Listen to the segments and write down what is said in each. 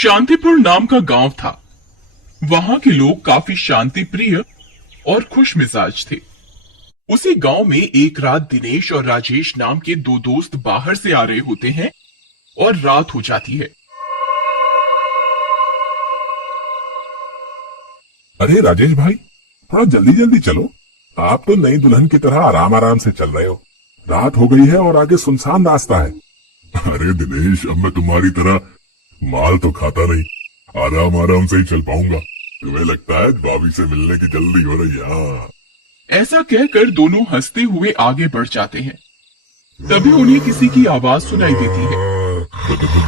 शांतिपुर नाम का गांव था। वहां के लोग काफी शांति प्रिय और खुश मिजाज थे। उसी गांव में एक रात दिनेश और राजेश नाम के दो दोस्त बाहर से आ रहे होते हैं और रात हो जाती है। अरे राजेश भाई, थोड़ा जल्दी जल्दी चलो। आप तो नई दुल्हन की तरह आराम आराम से चल रहे हो। रात हो गई है और आगे सुनसान रास्ता है। अरे दिनेश, अब मैं तुम्हारी तरह माल तो खाता नहीं, आराम आराम से ही चल पाऊंगा। तुम्हें लगता है भाभी से मिलने की जल्दी हो रही है? हाँ। ऐसा कहकर दोनों हंसते हुए आगे बढ़ जाते हैं। तभी उन्हें किसी की आवाज सुनाई देती है।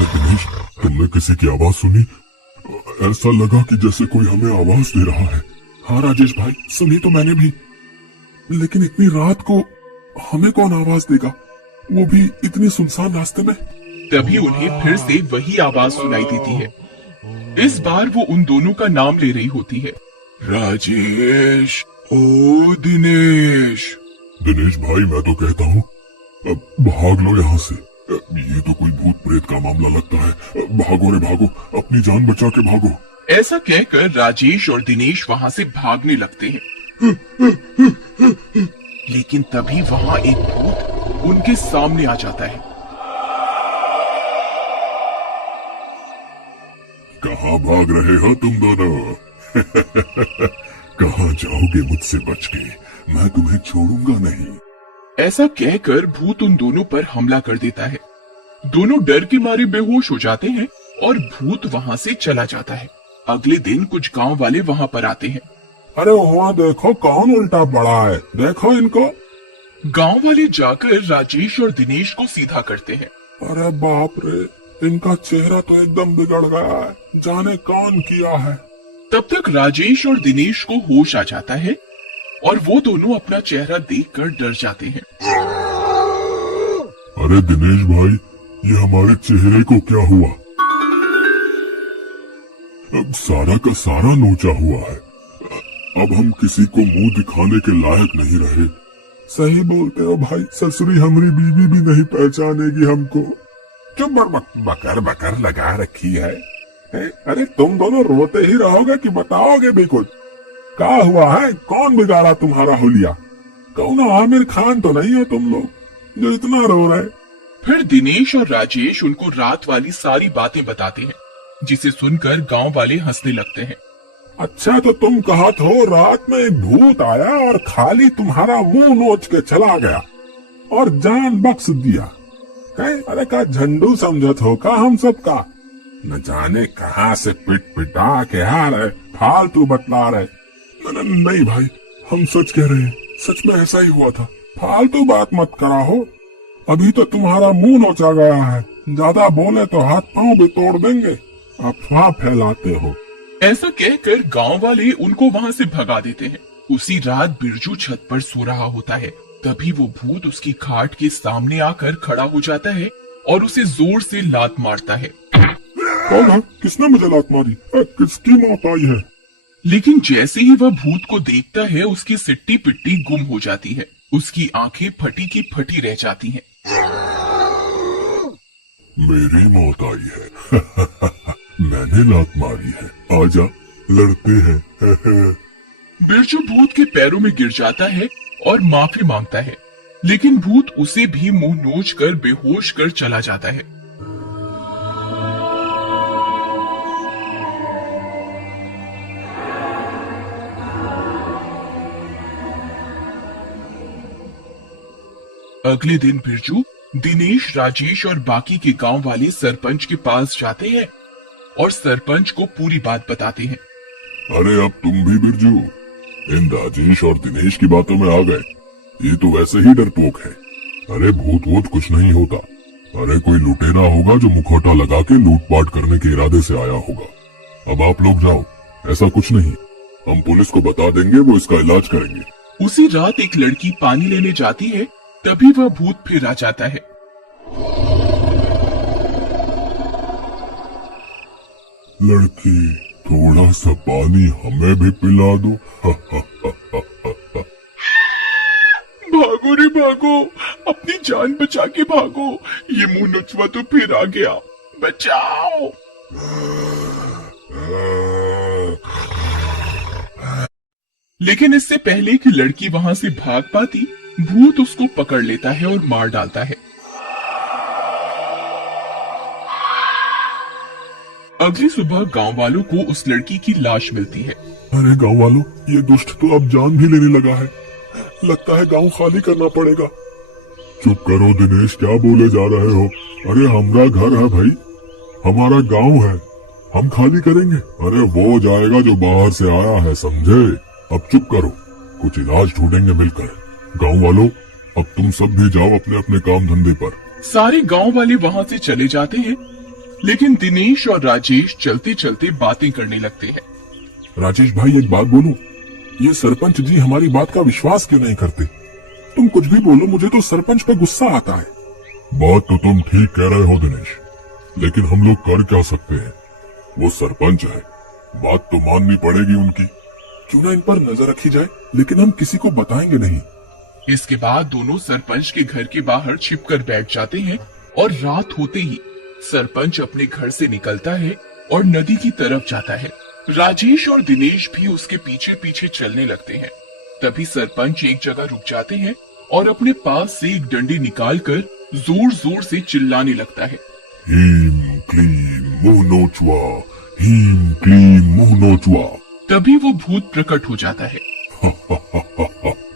दिनेश, तुमने किसी की आवाज सुनी? ऐसा लगा कि जैसे कोई हमें आवाज दे रहा है। हाँ राजेश भाई, सुनी तो मैंने भी, लेकिन इतनी रात को हमें कौन आवाज देगा, वो भी इतनी सुनसान रास्ते में। तभी उन्हें फिर से वही आवाज सुनाई देती है। इस बार वो उन दोनों का नाम ले रही होती है। राजेश, ओ दिनेश। दिनेश भाई, मैं तो कहता हूँ अब भाग लो यहाँ से। ये तो कोई भूत प्रेत का मामला लगता है। भागो रे भागो, अपनी जान बचा के भागो। ऐसा कहकर राजेश और दिनेश वहां से भागने लगते हैं। लेकिन तभी वहां एक भूत उनके सामने आ जाता है। कहाँ भाग रहे हो तुम दोनों? कहाँ जाओगे मुझसे बच के? मैं तुम्हें छोड़ूंगा नहीं। ऐसा कहकर भूत उन दोनों पर हमला कर देता है। दोनों डर के मारे बेहोश हो जाते हैं और भूत वहां से चला जाता है। अगले दिन कुछ गांव वाले वहां पर आते हैं। अरे वहाँ देखो, कौन उल्टा पड़ा है, देखो इनको। गांव वाले जाकर राजेश और दिनेश को सीधा करते हैं। अरे बाप रे, इनका चेहरा तो एकदम बिगड़ गया है, जाने कौन किया है। तब तक राजेश और दिनेश को होश आ जाता है और वो दोनों अपना चेहरा देखकर डर जाते हैं। अरे दिनेश भाई, ये हमारे चेहरे को क्या हुआ? अब सारा का सारा नोचा हुआ है। अब हम किसी को मुंह दिखाने के लायक नहीं रहे। सही बोलते हो भाई, ससुरी हमारी बीवी भी नहीं पहचानेगी हमको। क्यों बकर बकर लगा रखी है? अरे तुम दोनों रोते ही रहोगे कि बताओगे भी कुछ? क्या हुआ है, कौन बिगाड़ा तुम्हारा हुलिया? कौन आमिर खान तो नहीं हो तुम लोग जो इतना रो रहे? फिर दिनेश और राजेश उनको रात वाली सारी बातें बताते हैं, जिसे सुनकर गांव वाले हंसने लगते हैं। अच्छा, तो तुम कहत हो रात में एक भूत आया और खाली तुम्हारा मुंह नोच के चला गया और जान बख्श दिया। अरे का झंडू समझत हो का हम सब का? न जाने कहाँ से पिट पिटा के आ रहे, फालतू बतला रहे। नहीं भाई, हम सच कह रहे हैं, सच में ऐसा ही हुआ था। फालतू बात मत करा हो, अभी तो तुम्हारा मुंह नोचा गया है, ज्यादा बोले तो हाथ पांव भी तोड़ देंगे। अफवाह फैलाते हो। ऐसा कहकर गांव वाले उनको वहां से भगा देते हैं। उसी रात बिरजू छत पर सो रहा होता है। तभी वो भूत उसकी खाट के सामने आकर खड़ा हो जाता है और उसे जोर से लात मारता है। कौन है? किसने मुझे लात मारी? किसकी मौत आई है? लेकिन जैसे ही वह भूत को देखता है, उसकी सिट्टी पिट्टी गुम हो जाती है। उसकी आंखें फटी की फटी रह जाती हैं। मेरी मौत आई है। मैंने लात मारी है, आजा लड़ते हैं। बिरजू भूत के पैरों में गिर जाता है और माफी मांगता है, लेकिन भूत उसे भी मुंह नोच कर बेहोश कर चला जाता है। अगले दिन बिरजू, दिनेश, राजेश और बाकी के गांव वाले सरपंच के पास जाते हैं और सरपंच को पूरी बात बताते हैं। अरे अब तुम भी बिरजू इन राजेश और दिनेश की बातों में आ गए। ये तो वैसे ही डरपोक है। अरे भूत वूत कुछ नहीं होता। अरे कोई लुटेरा होगा जो मुखौटा लगा के लूटपाट करने के इरादे से आया होगा। अब आप लोग जाओ, ऐसा कुछ नहीं। हम पुलिस को बता देंगे, वो इसका इलाज करेंगे। उसी रात एक लड़की पानी लेने जाती है। तभी वह भूत फिर आ जाता है। लड़की, थोड़ा सा पानी हमें भी पिला दो। भागो रे भागो, अपनी जान बचा के भागो। ये मुंह नचवा तो फिर आ गया, बचाओ। लेकिन इससे पहले कि लड़की वहां से भाग पाती, भूत उसको पकड़ लेता है और मार डालता है। अगली सुबह गांव वालों को उस लड़की की लाश मिलती है। अरे गांव वालों, ये दुष्ट तो अब जान भी लेने लगा है। लगता है गांव खाली करना पड़ेगा। चुप करो दिनेश, क्या बोले जा रहे हो? अरे हमारा घर है भाई, हमारा गांव है, हम खाली करेंगे? अरे वो जाएगा जो बाहर से आया है, समझे? अब चुप करो, कुछ इलाज ढूंढेंगे मिलकर। गांव वालों, अब तुम सब भी जाओ अपने अपने काम धंधे पर। सारे गांव वाले वहां से चले जाते हैं, लेकिन दिनेश और राजेश चलते चलते बातें करने लगते हैं। राजेश भाई, एक बात बोलूं, ये सरपंच जी हमारी बात का विश्वास क्यों नहीं करते? तुम कुछ भी बोलो, मुझे तो सरपंच पे गुस्सा आता है। बात तो तुम ठीक कह रहे हो दिनेश, लेकिन हम लोग कर क्या सकते हैं? वो सरपंच है, बात तो माननी पड़ेगी उनकी। क्यों ना इन पर नजर रखी जाए, लेकिन हम किसी को बताएंगे नहीं। इसके बाद दोनों सरपंच के घर के बाहर छिपकर बैठ जाते हैं और रात होते ही सरपंच अपने घर से निकलता है और नदी की तरफ जाता है। राजेश और दिनेश भी उसके पीछे पीछे चलने लगते हैं। तभी सरपंच एक जगह रुक जाते हैं और अपने पास से एक डंडी निकालकर जोर जोर से चिल्लाने लगता है। हीम क्लीम मुंह नोचुआ, हीम क्लीम मुंह नोचुआ। तभी वो भूत प्रकट हो जाता है।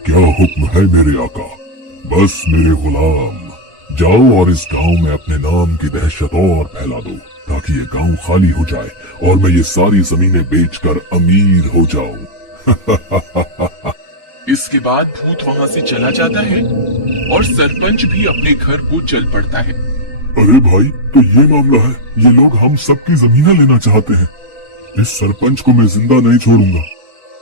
क्या हुक्म है मेरे आका? बस मेरे गुलाम, जाओ और इस गांव में अपने नाम की दहशत और फैला दो, ताकि ये गांव खाली हो जाए और मैं ये सारी जमीनें बेचकर अमीर हो जाऊं। इसके बाद भूत वहां से चला जाता है और सरपंच भी अपने घर को चल पड़ता है। अरे भाई, तो ये मामला है, ये लोग हम सबकी जमीनें लेना चाहते हैं। इस सरपंच को मैं जिंदा नहीं छोड़ूंगा।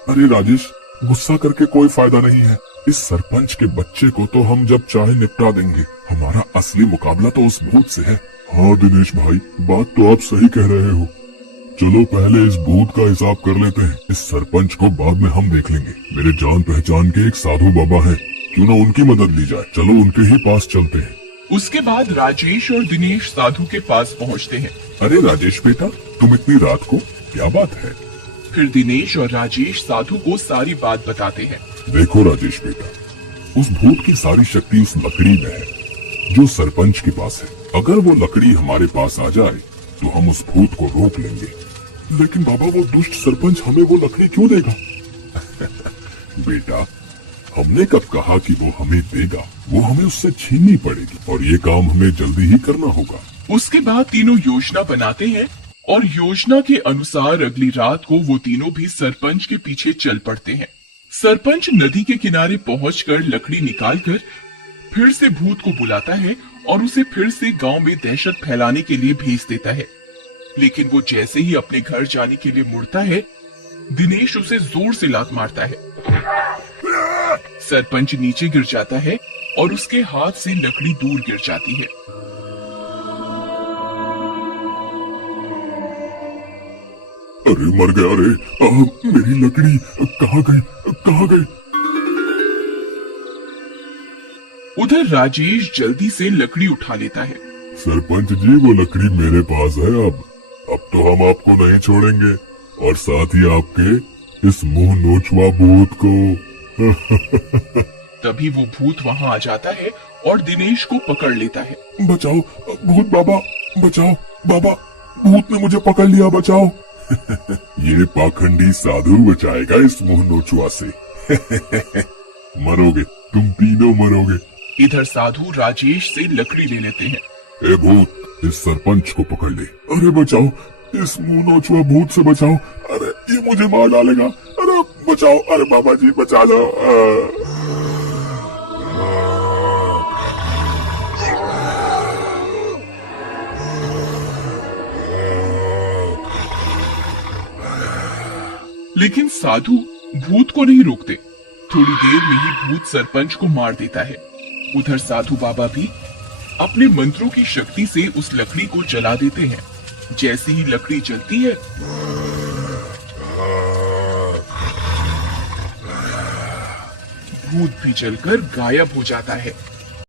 अरे राजेश, गुस्सा करके कोई फायदा नहीं है। इस सरपंच के बच्चे को तो हम जब चाहे निपटा देंगे। हमारा असली मुकाबला तो उस भूत से है। हाँ दिनेश भाई, बात तो आप सही कह रहे हो। चलो पहले इस भूत का हिसाब कर लेते हैं, इस सरपंच को बाद में हम देख लेंगे। मेरे जान पहचान के एक साधु बाबा हैं, क्यों ना उनकी मदद ली जाए। चलो उनके ही पास चलते हैं। उसके बाद राजेश और दिनेश साधु के पास पहुंचते हैं। अरे राजेश बेटा, तुम इतनी रात को, क्या बात है? फिर दिनेश और राजेश साधु को सारी बात बताते हैं। देखो राजेश बेटा, उस भूत की सारी शक्ति उस लकड़ी में है जो सरपंच के पास है। अगर वो लकड़ी हमारे पास आ जाए तो हम उस भूत को रोक लेंगे। लेकिन बाबा, वो दुष्ट सरपंच हमें वो लकड़ी क्यों देगा? बेटा, हमने कब कहा कि वो हमें देगा? वो हमें उससे छीननी पड़ेगी और ये काम हमें जल्दी ही करना होगा। उसके बाद तीनों योजना बनाते हैं और योजना के अनुसार अगली रात को वो तीनों भी सरपंच के पीछे चल पड़ते हैं। सरपंच नदी के किनारे पहुंचकर लकड़ी निकालकर फिर से भूत को बुलाता है और उसे फिर से गांव में दहशत फैलाने के लिए भेज देता है। लेकिन वो जैसे ही अपने घर जाने के लिए मुड़ता है, दिनेश उसे जोर से लात मारता है। सरपंच नीचे गिर जाता है और उसके हाथ से लकड़ी दूर गिर जाती है। अरे मर गया रे, मेरी लकड़ी कहाँ गई, कहाँ गई? उधर राजेश जल्दी से लकड़ी उठा लेता है। सरपंच जी, वो लकड़ी मेरे पास है। अब तो हम आपको नहीं छोड़ेंगे और साथ ही आपके इस मुंह नोचवा भूत को। तभी वो भूत वहां आ जाता है और दिनेश को पकड़ लेता है। बचाओ भूत बाबा, बचाओ बाबा, भूत ने मुझे पकड़ लिया, बचाओ। ये पाखंडी साधु बचाएगा इस मुंह नोचुआ से। मरोगे, तुम तीनों मरोगे। इधर साधु राजेश से लकड़ी ले लेते हैं। ए भूत, इस सरपंच को पकड़ ले। अरे बचाओ, इस मुंह नोचुआ भूत से बचाओ। अरे ये मुझे मार डालेगा। अरे बचाओ, अरे बाबा जी बचा लो। लेकिन साधु भूत को नहीं रोकते। थोड़ी देर में ही भूत सरपंच को मार देता है। उधर साधु बाबा भी अपने मंत्रों की शक्ति से उस लकड़ी को जला देते हैं। जैसे ही लकड़ी जलती है, भूत भी जलकर गायब हो जाता है।